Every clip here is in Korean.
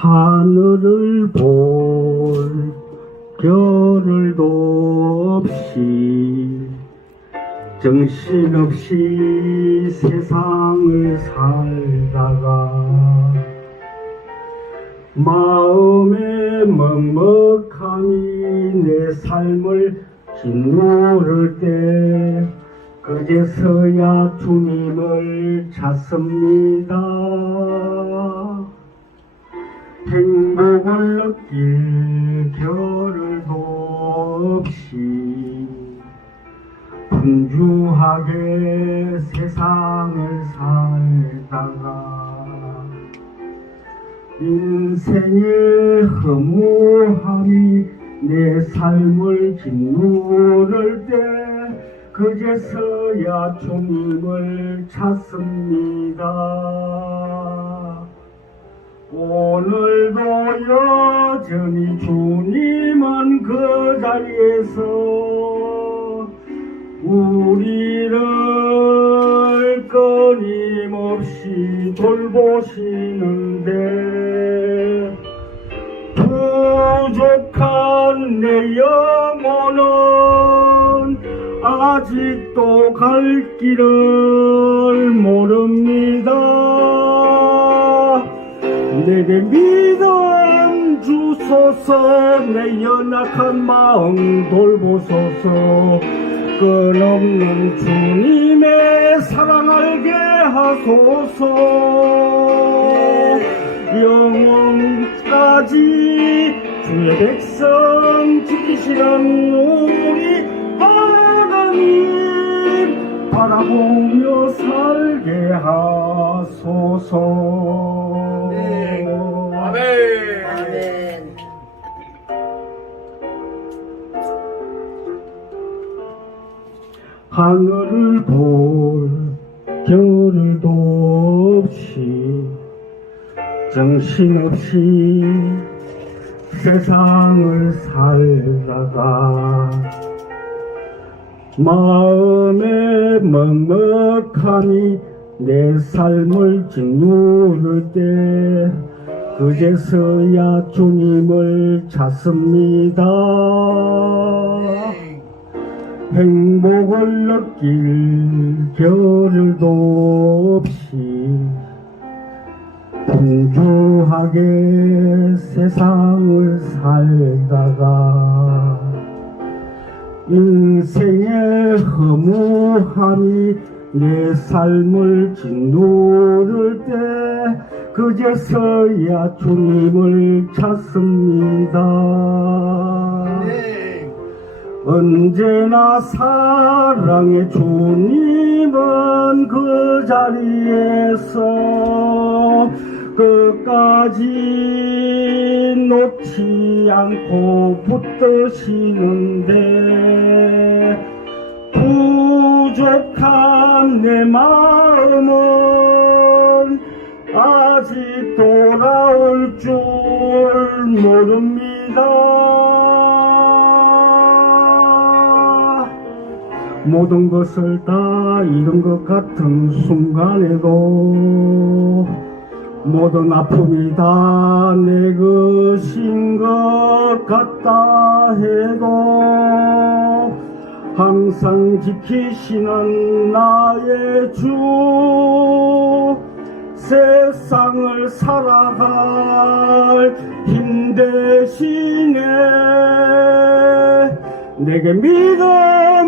하늘을 볼 겨를도 없이 정신없이 세상을 살다가 마음에 먹먹함이 내 삶을 짓누를 때 그제서야 주님을 찾습니다. 행복을 느낄 겨를도 없이 분주하게 세상을 살다가 인생의 허무함이 내 삶을 짓누를 때 그제서야 주님을 찾습니다. 오늘도 여전히 주님은 그 자리에서 우리를 끊임없이 돌보시는데 부족한 내 영혼은 아직도 갈 길을 모 믿음 주소서 내 연약한 마음 돌보소서 끝없는 주님의 사랑 알게 하소서 영원까지 주의 백성 지키시는 우리 하나님 바라보며 살게 하소서 네. 아멘. 아멘. 하늘을 볼 겨를도 없이 정신없이 세상을 살다가 마음에 먹먹함이 내 삶을 짓누를 때 그제서야 주님을 찾습니다. 행복을 느낄 겨를도 없이 분주하게 세상을 살다가 인생의 허무함이 내 삶을 짓누를 때 그제서야 주님을 찾습니다. 네. 언제나 사랑의 주님은 그 자리에서 끝까지 놓지 않고 붙드시는데 부족한 내 마음은 아직 돌아올 줄 모든 것을 다 잃은 것 같은 순간에도 모든 아픔이 다 내 것인 것 같다 해도 항상 지키시는 나의 주 세상을 살아갈 힘 되시네 내게 믿음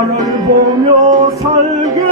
하늘 보며 살게